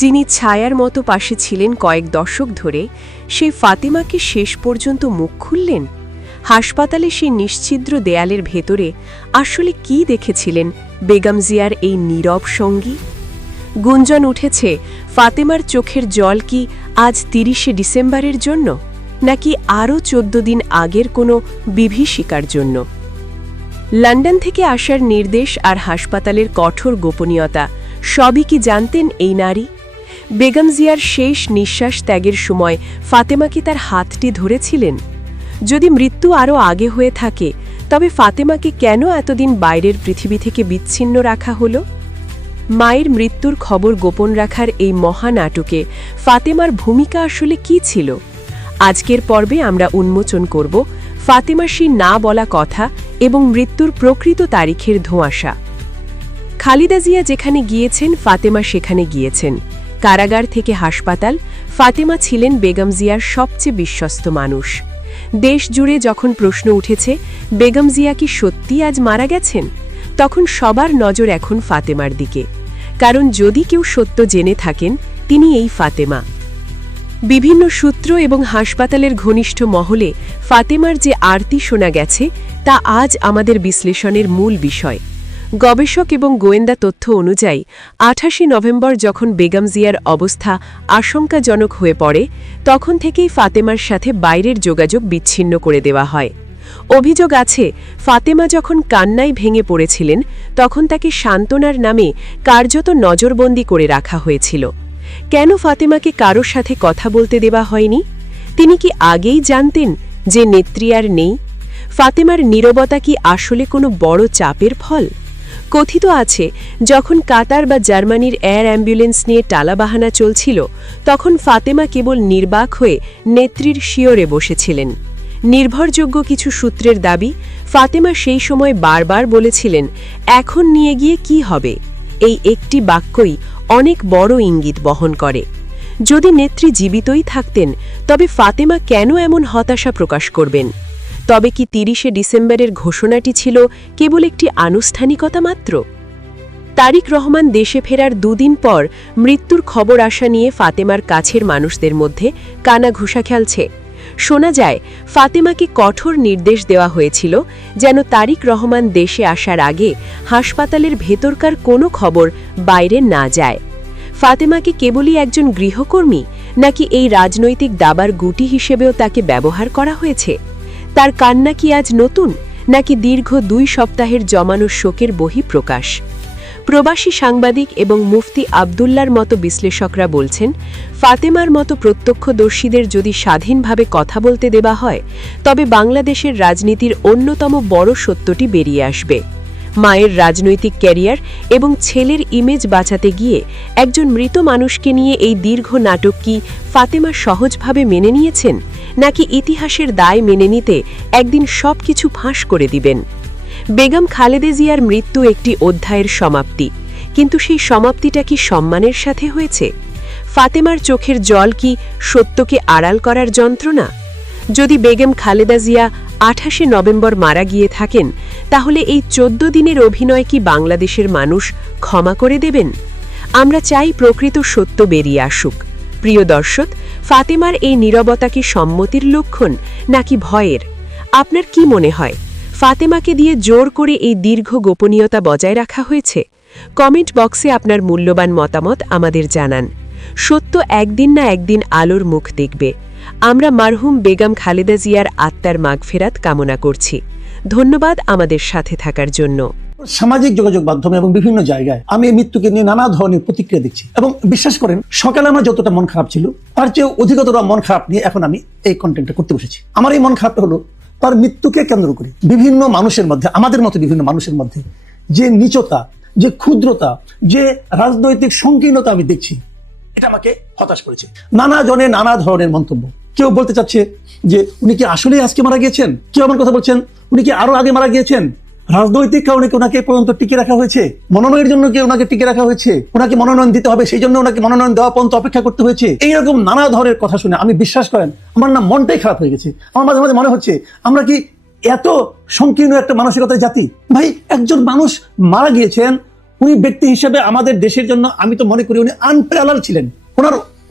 যিনি ছায়ার মতো পাশে ছিলেন কয়েক দশক ধরে, সেই ফাতেমাকে শেষ পর্যন্ত মুখ খুললেন। হাসপাতালে সেই নিশ্ছিদ্র দেয়ালের ভেতরে আসলে কি দেখেছিলেন বেগম জিয়ার এই নীরব সঙ্গী? গুঞ্জন উঠেছে, ফাতেমার চোখের জল কি আজ ৩০শে ডিসেম্বরের জন্য, নাকি আরও ১৪ দিন আগের কোনো বিভীষিকার জন্য? লন্ডন থেকে আসার নির্দেশ আর হাসপাতালের কঠোর গোপনীয়তা সবই কি জানতেন এই নারী? বেগম জিয়ার শেষ নিঃশ্বাস ত্যাগের সময় ফাতেমা কি তার হাতটি ধরেছিলেন? যদি মৃত্যু আরও আগে হয়ে থাকে, তবে ফাতেমাকে কেন এতদিন বাইরের পৃথিবী থেকে বিচ্ছিন্ন রাখা হলো? মায়ের মৃত্যুর খবর গোপন রাখার এই মহানাটকে ফাতেমার ভূমিকা আসলে কি ছিল? আজকের পর্বে আমরা উন্মোচন করব ফাতেমার সেই না বলা কথা এবং মৃত্যুর প্রকৃত তারিখের ধোঁয়াশা। খালেদা জিয়া যেখানে গিয়েছেন, ফাতেমা সেখানে গিয়েছেন। কারাগার থেকে হাসপাতাল, ফাতেমা ছিলেন বেগম জিয়ার সবচেয়ে বিশ্বস্ত মানুষ। দেশ জুড়ে যখন প্রশ্ন উঠেছে বেগম জিয়া কি সত্যি আজ মারা গেছেন, তখন সবার নজর এখন ফাতেমার দিকে। কারণ যদি কেউ সত্য জেনে থাকেন, তিনি এই ফাতেমা। বিভিন্ন সূত্র এবং হাসপাতালের ঘনিষ্ঠ মহলে ফাতেমার যে আরতি শোনা গেছে, তা আজ আমাদের বিশ্লেষণের মূল বিষয়। গবেষক এবং গোয়েন্দা তথ্য অনুযায়ী ২৮শে নভেম্বর যখন বেগম জিয়ার অবস্থা আশঙ্কাজনক হয়ে পড়ে, তখন থেকেই ফাতেমার সাথে বাইরের যোগাযোগ বিচ্ছিন্ন করে দেওয়া হয়। অভিযোগ আছে, ফাতেমা যখন কান্নায় ভেঙে পড়েছিলেন, তখন তাকে সান্ত্বনার নামে কার্যত নজরবন্দি করে রাখা হয়েছিল। কেন ফাতেমাকে কারোর সাথে কথা বলতে দেওয়া হয়নি? তিনি কি আগেই জানতেন যে নেত্রী আর নেই? ফাতেমার নীরবতা কি আসলে কোনো বড় চাপের ফল? কথিত আছে, যখন কাতার বা জার্মানির এয়ার অ্যাম্বুলেন্স নিয়ে টালাবাহানা চলছিল, তখন ফাতেমা কেবল নির্বাক হয়ে নেত্রীর শিয়রে বসেছিলেন। নির্ভরযোগ্য কিছু সূত্রের দাবি, ফাতেমা সেই সময় বারবার বলেছিলেন, এখন নিয়ে গিয়ে কি হবে? এই একটি বাক্যই অনেক বড় ইঙ্গিত বহন করে। যদি নেত্রী জীবিতই থাকতেন, তবে ফাতেমা কেন এমন হতাশা প্রকাশ করবেন? তবে কি ৩০শে ডিসেম্বরের ঘোষণাটি ছিল কেবল একটি আনুষ্ঠানিকতা মাত্র? তারিক রহমান দেশে ফেরার দুদিন পর মৃত্যুর খবর আসা নিয়ে ফাতেমার কাছের মানুষদের মধ্যে কানাঘুষা খেলছে। শোনা যায়, ফাতেমাকে কঠোর নির্দেশ দেওয়া হয়েছিল যেন তারিক রহমান দেশে আসার আগে হাসপাতালের ভেতরকার কোনো খবর বাইরে না যায়। ফাতেমাকে কেবলই একজন গৃহকর্মী, নাকি এই রাজনৈতিক দাবার গুটি হিসেবেও তাকে ব্যবহার করা হয়েছে? তার কান্না কি আজ নতুন, নাকি দীর্ঘ ২ সপ্তাহের জমানো শোকের বহিঃপ্রকাশ? প্রবাসী সাংবাদিক এবং মুফতি আবদুল্লার মতো বিশ্লেষকরা বলছেন, ফাতেমার মতো প্রত্যক্ষদর্শীদের যদি স্বাধীনভাবে কথা বলতে দেওয়া হয়, তবে বাংলাদেশের রাজনীতির অন্যতম বড় সত্যটি বেরিয়ে আসবে। মায়ের রাজনৈতিক ক্যারিয়ার এবং ছেলের ইমেজ বাঁচাতে গিয়ে একজন মৃত মানুষকে নিয়ে এই দীর্ঘ নাটক কি ফাতেমা সহজভাবে মেনে নিয়েছেন, নাকি ইতিহাসের দায় মেনে নিতে একদিন সবকিছু ফাঁস করে দিবেন? বেগম খালেদা জিয়ার মৃত্যু একটি অধ্যায়ের সমাপ্তি, কিন্তু সেই সমাপ্তিটা কি সম্মানের সাথে হয়েছে? ফাতেমার চোখের জল কি সত্যকে আড়াল করার যন্ত্রণা? যদি বেগম খালেদা জিয়া ২৮শে নভেম্বর মারা গিয়ে থাকেন, তাহলে এই ১৪ দিনের অভিনয় কি বাংলাদেশের মানুষ ক্ষমা করে দেবেন? আমরা চাই প্রকৃত সত্য বেরিয়ে আসুক। প্রিয় দর্শক, ফাতেমার এই নীরবতা কি সম্মতির লক্ষণ, নাকি ভয়ের? আপনার কি মনে হয়, ফাতেমাকে দিয়ে জোর করে এই দীর্ঘ গোপনীয়তা বজায় রাখা হয়েছে? কমেন্ট বক্সে আপনার মূল্যবান মতামত আমাদের জানান। সত্য একদিন না একদিন আলোর মুখ দেখবে। আমরা মারহুম বেগম খালেদা জিয়ার আত্মার মাগফিরাত কামনা করছি। ধন্যবাদ আমাদের সাথে থাকার জন্য। সামাজিক যোগাযোগ মাধ্যমে এবং বিভিন্ন জায়গায় আমি এই মৃত্যুকে নিয়ে নানা ধরনের প্রতিক্রিয়া দিচ্ছি, এবং বিশ্বাস করেন, সকালে আমার যতটা মন খারাপ ছিল, তার চেয়ে অধিকতর মন খারাপ নিয়ে এখন আমি এই কন্টেন্টটা করতে বসেছি। আমার এই মন খারাপটা হলো তার মৃত্যুকে কেন্দ্র করে বিভিন্ন মানুষের মধ্যে, আমাদের মতো বিভিন্ন মানুষের মধ্যে যে নীচতা, যে ক্ষুদ্রতা, যে রাজনৈতিক সংকীর্ণতা আমি দেখছি, এটা আমাকে হতাশ করেছে। নানা জনের নানা ধরনের মন্তব্য। কেউ বলতে চাচ্ছে যে উনি কি আসলে আজকে মারা গিয়েছেন, কেউ আমার কথা বলছেন উনি কি আরো আগে মারা গিয়েছেন, রাজনৈতিক কারণে ওনাকে পর্যন্ত টিকে রাখা হয়েছে, মনোনয়নের জন্য কি ওনাকে টিকে রাখা হয়েছে, ওনাকে মনোনয়ন দিতে হবে সেই জন্য ওনাকে মনোনয়ন দেওয়া পর্যন্ত অপেক্ষা করতে হয়েছে। এইরকম নানা ধরনের কথা শুনে আমি, বিশ্বাস করেন, আমার না মনটাই খারাপ হয়ে গেছে। আমার মাঝে মাঝে মনে হচ্ছে, আমরা কি এত সংকীর্ণ একটা মানসিকতার জাতি? ভাই, একজন মানুষ মারা গিয়েছেন, উনি ব্যক্তি হিসেবে আমাদের দেশের জন্য আমি তো মনে করি উনি আনপ্যারালাল ছিলেন।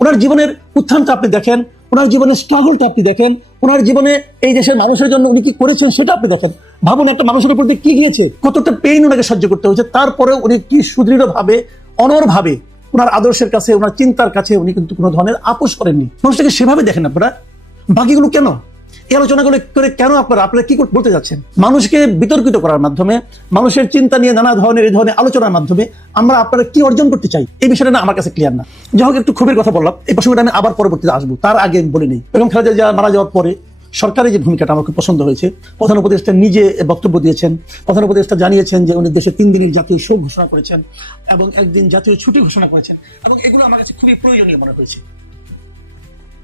ওনার জীবনের উত্থানটা আপনি দেখেন, ওনার জীবনের স্ট্রাগলটা আপনি দেখেন, ওনার জীবনে এই দেশের মানুষের জন্য উনি কি করেছেন সেটা আপনি দেখেন। ভাবুন একটা মানুষের উপর দিয়ে কি গিয়েছে, কতটা পেইন ওনাকে সহ্য করতে হয়েছে, তারপরেও উনি কি সুদৃঢ়ভাবে অনড়ভাবে ওনার আদর্শের কাছে, ওনার চিন্তার কাছে উনি কিন্তু কোনো ধরনের আপোষ করেননি। মানুষটাকে সেভাবে দেখেন আপনারা। বাকিগুলো কেন এই আলোচনাগুলো করে কেন আপনারা কি বলতে যাচ্ছেন? মানুষকে বিতর্কিত করার মাধ্যমে, মানুষের চিন্তা নিয়ে নানা ধরনের এই ধরনের আলোচনার মাধ্যমে আমরা আপনারা কি অর্জন করতে চাই এই বিষয়টা না আমার কাছে ক্লিয়ার না। যাই হোক, একটু ক্ষোভের কথা বললাম, এই প্রসঙ্গটা আমি আবার পরবর্তীতে আসবো, তার আগে আমি বলে নেই। এবং খালেদা জিয়া মারা যাওয়ার পরে সরকারের যে ভূমিকাটা আমার খুব পছন্দ হয়েছে। প্রধান উপদেষ্টা নিজে বক্তব্য দিয়েছেন, প্রধান উপদেষ্টা জানিয়েছেন যে উনি দেশে 3 দিনের জাতীয় শোক ঘোষণা করেছেন এবং 1 দিন জাতীয় ছুটি ঘোষণা করেছেন, এবং এগুলো আমার কাছে খুবই প্রয়োজনীয় মনে হয়েছে।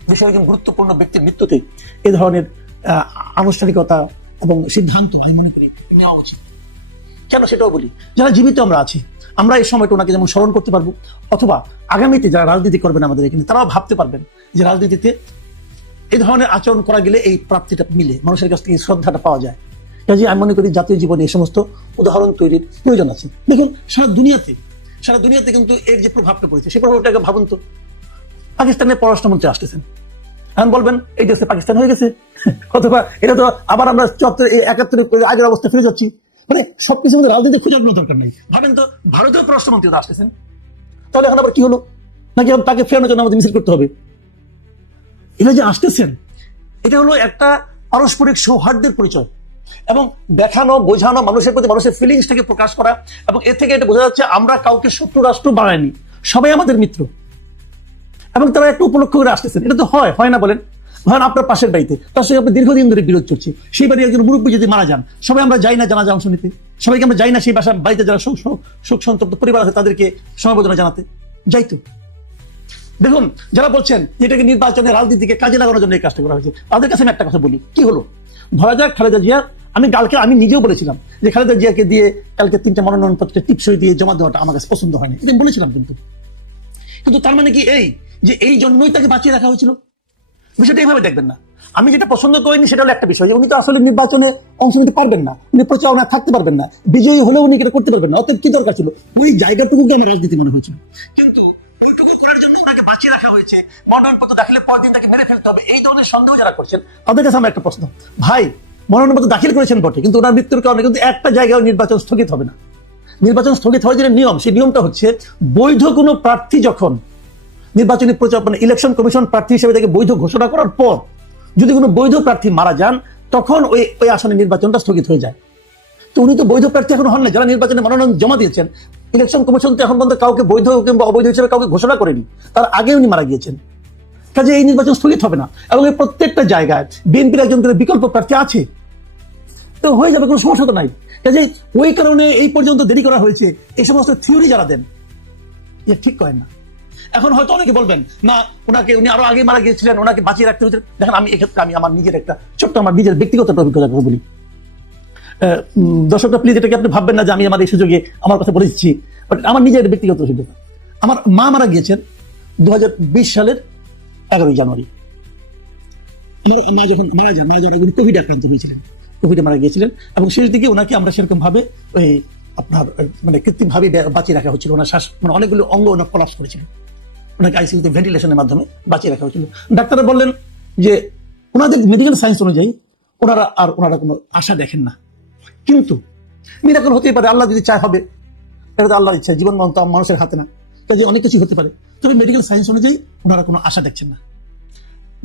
দেশের একজন গুরুত্বপূর্ণ ব্যক্তির মৃত্যুতে এ ধরনের আনুষ্ঠানিকতা এবং সিদ্ধান্ত আমি মনে করি নেওয়া উচিত। কেন সেটাও বলি, যারা জীবিত আমরা আছি, আমরা এই সময়টা ওনাকে যেমন স্মরণ করতে পারবো, অথবা আগামীতে যারা রাজনীতি করবেন আমাদের এখানে, তারাও ভাবতে পারবেন যে রাজনীতিতে এই ধরনের আচরণ করা গেলে এই প্রাপ্তিটা মিলে, মানুষের কাছ থেকে শ্রদ্ধাটা পাওয়া যায়। কাজে আমি মনে করি জাতীয় জীবনে এই সমস্ত উদাহরণ তৈরির প্রয়োজন আছে। দেখুন সারা দুনিয়াতে কিন্তু এর যে প্রভাবটা পড়েছে, সেই প্রভাবটাকে ভাবুন তো। পাকিস্তানের পররাষ্ট্রমন্ত্রী আসতেছেন, এখন বলবেন এই দেশে পাকিস্তান হয়ে গেছে, অথবা এটা তো আবার আমরা 74 আগের অবস্থা ফিরে যাচ্ছি। মানে সবকিছু মধ্যে রাজনীতি খোঁজার কোনো দরকার নেই। ভাবেন তো ভারতীয় পররাষ্ট্রমন্ত্রী আসতেছেন, তাহলে এখন আবার কি হলো? নাকি তাকে ফেরানোর জন্য আমাদের মিছিল করতে হবে? এরা যে আসতেছেন, এটা হলো একটা পারস্পরিক সৌহার্দ্যের পরিচয়, এবং দেখানো, বোঝানো, মানুষের প্রতি মানুষের ফিলিংসটাকে প্রকাশ করা, এবং এর থেকে এটা বোঝা যাচ্ছে আমরা কাউকে শত্রু রাষ্ট্র বানাইনি, সবাই আমাদের মিত্র, এবং তারা একটা উপলক্ষ করে আসতেছেন। এটা তো হয় না বলেন? ধরেন আপনার পাশের বাড়িতে, তার সঙ্গে আপনার দীর্ঘদিন ধরে বিরোধ চলছে, সেই বাড়ির একজন মুরব্বী যদি মারা যান, সবাই আমরা যাই না জানাজা অংশ নিতে? সবাইকে আমরা যাই না সেই বাড়িতে যারা শোক সন্তপ্ত পরিবার আছে তাদেরকে সমবেদনা জানাতে? যাইতো। দেখুন, যারা বলছেন এটাকে নির্বাচনে রাজনীতিকে কাজে লাগানোর জন্য এই কাজটা করা হয়েছে, তাদের কাছে আমি একটা কথা বলি, কি হলো? ধরা যাক খালেদা জিয়া, আমি নিজেও বলেছিলাম যে খালেদা জিয়াকে দিয়ে কালকে 3টা মনোনয়নপত্রের টিপসই দিয়ে জমা দেওয়াটা আমার কাছে পছন্দ হয়নি, এটা আমি বলেছিলাম। কিন্তু তার মানে কি এই যে এই জন্যই তাকে বাঁচিয়ে রাখা হয়েছিল? বিষয়টা এইভাবে দেখবেন না। আমি যেটা পছন্দ করিনি সেটা হলো একটা বিষয়, যে উনি তো আসলে নির্বাচনে অংশ নিতে পারবেন না, উনি প্রচারণায় থাকতে পারবেন না, বিজয়ী হলেও উনি এটা করতে পারবেন না। অতএব কি দরকার ছিল? ওই জায়গাটুকুকে আমার রাজনীতি মনে হয়েছিল, কিন্তু ওইটুকু করার জন্য ওনাকে বাঁচিয়ে রাখা হয়েছে। মনোনয়নপত্র দাখিলের পর দিন তাকে মেরে ফেলতে হবে, এই ধরনের সন্দেহ যারা করছেন তাদের কাছে আমার একটা প্রশ্ন, ভাই মনোনয়নপত্র দাখিল করেছেন বটে, কিন্তু ওনার মৃত্যুর কারণে কিন্তু একটা জায়গায় নির্বাচন স্থগিত হবে না। নির্বাচন স্থগিত হওয়ার যে নিয়ম, সেই নিয়মটা হচ্ছে বৈধ কোনো প্রার্থী যখন নির্বাচনী প্রচার, মানে ইলেকশন কমিশন প্রার্থী হিসেবে তাকে বৈধ ঘোষণা করার পর যদি কোনো বৈধ প্রার্থী মারা যান, তখন ওই আসনে নির্বাচনটা স্থগিত হয়ে যায়। তো উনি তো বৈধ প্রার্থী এখন হন না, যারা নির্বাচনে মনোনয়ন জমা দিয়েছেন। ইলেকশন কমিশন তো এখন পর্যন্ত কাউকে বৈধ কিংবা অবৈধ হিসেবে কাউকে ঘোষণা করেনি, তার আগে উনি মারা গিয়েছেন। কাজে এই নির্বাচন স্থগিত হবে না, এবং এই প্রত্যেকটা জায়গায় বিএনপির একজন করে বিকল্প প্রার্থী আছে, তো হয়ে যাবে, কোনো সমস্যা তো নাই। কাজে ওই কারণে এই পর্যন্ত দেরি করা হয়েছে। এই সমস্ত থিওরি যারা দেন এ ঠিক করেন না। এখন হয়তো অনেকে বলবেন না, উনি আরো আগে মারা গিয়েছিলেন, ওনাকে বাঁচিয়ে রাখতে হয়েছে। দেখেন, আমি এক্ষেত্রে আমি আমার নিজের একটা ছোট্ট, আমার নিজের ব্যক্তিগত অভিজ্ঞতা কথা বলি। দর্শকরা প্লিজ এটাকে আপনি ভাববেন না যে আমি আমার এই সুযোগে আমার কথা বলে দিচ্ছি, বাট আমার নিজের ব্যক্তিগত অভিজ্ঞতা। আমার মা মারা গিয়েছেন 2020 সালের 11 জানুয়ারি। আমার মা যখন মারা যাওয়ার আগে কোভিড আক্রান্ত হয়েছিলেন, কোভিডে মারা গিয়েছিলেন, এবং শেষ দিকে ওনাকে আমরা সেরকম ভাবে ওই আপনার মানে কৃত্রিম ভাবে বাঁচিয়ে রাখা হয়েছিল। ওনার শ্বাস, মানে অনেকগুলো অঙ্গ ওনার কলাপস করেছিলেন, ওনাকে আইসিইউতে ভেন্টিলেশনের মাধ্যমে বাঁচিয়ে রাখা হয়েছিল। ডাক্তাররা বললেন যে ওনাদের মেডিকেল সায়েন্স অনুযায়ী ওনারা কোনো আশা দেখেন না, কিন্তু মিরাকল হতেই পারে, আল্লাহ যদি চায় হবে, এটা তো আল্লাহর ইচ্ছা, জীবন মরণ তো মানুষের হাতে না, কাজে অনেক কিছু হতে পারে। তবে মেডিকেল সায়েন্স অনুযায়ী ওনারা কোনো আশা দেখছেন না।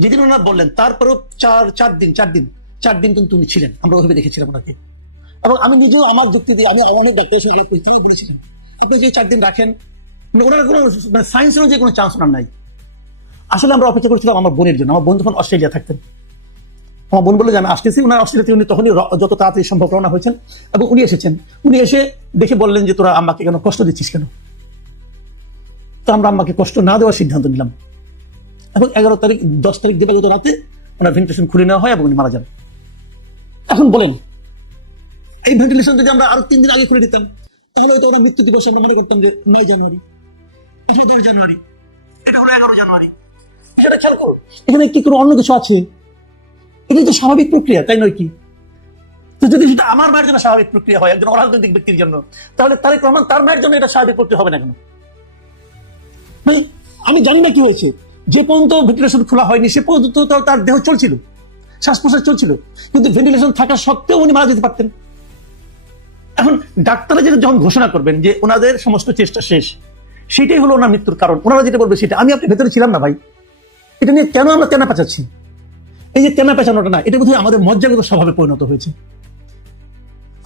যেদিন ওনারা বললেন, তারপরেও চার দিন কিন্তু উনি ছিলেন, আমরা ওইভাবে দেখেছিলাম ওনাকে। এবং আমি নিজেও আমার যুক্তি দিয়ে, আমি অনেক ডাক্তারের সঙ্গে বলেছিলাম, আপনি যে 4 দিন রাখেন, ওনার কোনো সায়েন্স অনুযায়ী কোনো চান্স ওনার নাই। আসলে আমরা অপেক্ষা করছিলাম আমার বোনের জন্য। আমার বোন তখন অস্ট্রেলিয়া থাকতেন, আমার বোন বলে যে আমি আসতেছি। ওনার অস্ট্রেলিয়াতে উনি তখনই যত তাড়াতাড়ি সম্ভব রওনা হয়েছেন, এবং উনি এসেছেন। উনি এসে দেখে বললেন যে তোরা আম্মাকে কেন কষ্ট দিচ্ছিস কেন? তো আমরা আম্মাকে কষ্ট না দেওয়ার সিদ্ধান্ত নিলাম, এবং 10 তারিখ দিবাগত রাতে ওনার ভেন্টিলেশন খুলে নেওয়া হয় এবং উনি মারা যান। এখন বলেন, এই ভেন্টিলেশন যদি আমরা আরো 3 দিন আগে খুলে দিতাম, তাহলে হয়তো ওনার মৃত্যু দিবস আমরা মনে করতাম যে 9 জানুয়ারি, 10 জানুয়ারি, এটা হলো 11 জানুয়ারি। সেটা খেয়াল করুন, এখানে কি কোনো অন্য কিছু আছে? এটাই তো স্বাভাবিক প্রক্রিয়া, তাই নয় কি? তো যদি সেটা আমার মায়ের জন্য স্বাভাবিক প্রক্রিয়া হয়, একজন অরাজনৈতিক ব্যক্তির জন্য, তাহলে তারেক রহমান তার মায়ের জন্য এটা স্বাভাবিক প্রক্রিয়া হবে না কেন? মানে আমি জানি না কি হয়েছে, যে পর্যন্ত ভেন্টিলেশন খোলা হয়নি সে পর্যন্ত তার দেহ চলছিল, শ্বাস প্রশ্বাস চলছিল, কিন্তু ভেন্টিলেশন থাকা সত্ত্বেও উনি মারা যেতে পারতেন। এখন ডাক্তাররা যেটা যখন ঘোষণা করবেন যে ওনাদের সমস্ত চেষ্টা শেষ, সেটাই হলো ওনার মৃত্যুর কারণ, ওনারা যেটা বলবে সেটা। আমি আপনি ভেতরে ছিলাম না ভাই, এটা নিয়ে কেন আমরা তেনা পেঁচাচ্ছি? এই যে তেনা পেঁচানোটা না, এটা বোধহয় আমাদের মজ্জাগত স্বভাবে পরিণত হয়েছে।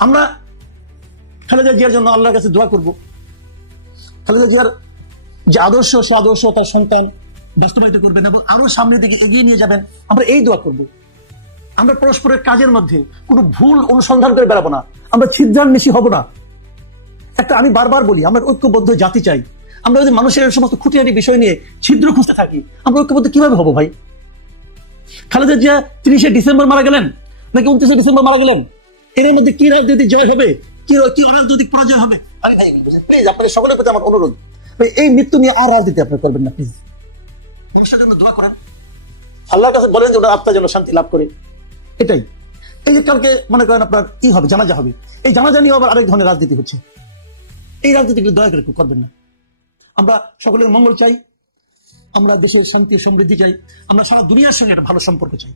আমরা খালেদা জিয়ার জন্য আল্লাহর কাছে দোয়া করব, খালেদা জিয়ার যে আদর্শ, সে আদর্শ তার সন্তান বাস্তবায়িত করবেন এবং আরো সামনের দিকে এগিয়ে নিয়ে যাবেন, আমরা এই দোয়া করব। আমরা পরস্পরের কাজের মধ্যে কোনো ভুল অনুসন্ধান করে বেড়াবো না, আমরা ছিদ্রান্বেষী হব না। একটা আমি বারবার বলি, আমরা ঐক্যবদ্ধ জাতি চাই। আমরা যদি মানুষের সমস্ত খুঁটিনাটি বিষয় নিয়ে ছিদ্র খুঁজতে থাকি, আমরা ঐক্যবদ্ধ কিভাবে হবো ভাই? খালেদা জিয়া 30শে ডিসেম্বর মারা গেলেন নাকি 29শে ডিসেম্বর মারা গেলেন, এর মধ্যে কি রাজনৈতিক জয় হবে, কি অরাজনৈতিক পরাজয় হবে? আমি ভাই প্লিজ আপনাদের সকলের প্রতি আমার অনুরোধ, ভাই এই মৃত্যু নিয়ে আর রাজনীতি আপনি করবেন না প্লিজ। মানুষের জন্য দোয়া করেন, আল্লাহর কাছে বলেন যে ওনার আত্মা যেন শান্তি লাভ করে। এটাই। এই যে কালকে মনে করেন আপনার কি হবে, জানাজা হবে, এই জানাজা নিয়ে আবার আরেক ধরনের রাজনীতি হচ্ছে। এই রাজনীতিগুলো দয়া করে করবেন না। আমরা সকলের মঙ্গল চাই, আমরা দেশের শান্তি সমৃদ্ধি চাই, আমরা সারা দুনিয়ার সঙ্গে একটা ভালো সম্পর্ক চাই।